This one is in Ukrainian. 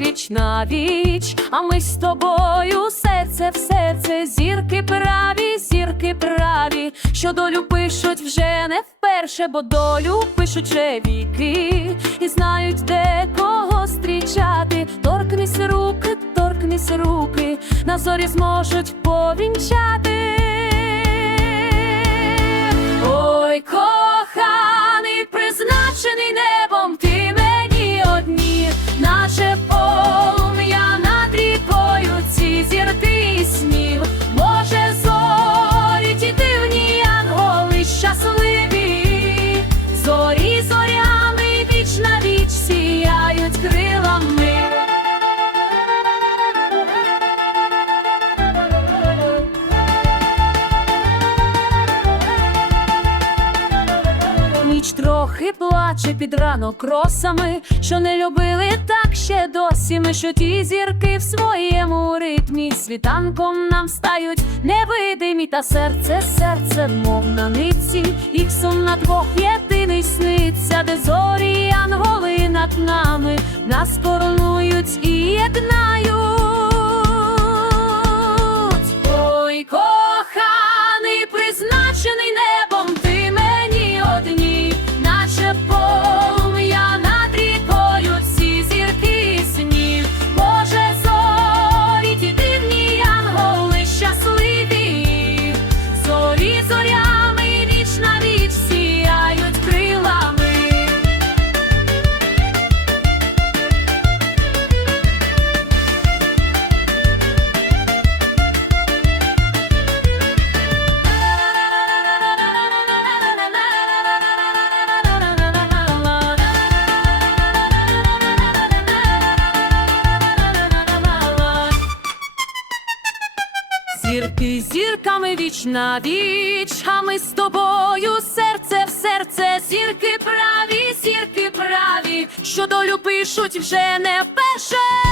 віч на віч, а ми з тобою серце в серце, зірки праві, зірки праві, що долю пишуть вже не вперше, бо долю пишуть вже віки, і знають, де кого зустрічати. Торкнись руки, торкнись руки, на зорі зможуть повінчати. Ніч трохи плаче під ранок росами, що не любили так ще досі. Ми що ті зірки в своєму ритмі світанком нам стають невидимі, та серце, серце, мов на нитці, їх сум на двох єдиний сниться, де зорі й янголи над нами нас коронують і єднають. Зірки зірками віч на віч, а ми з тобою серце в серце, зірки праві, зірки праві, що долю пишуть вже не вперше.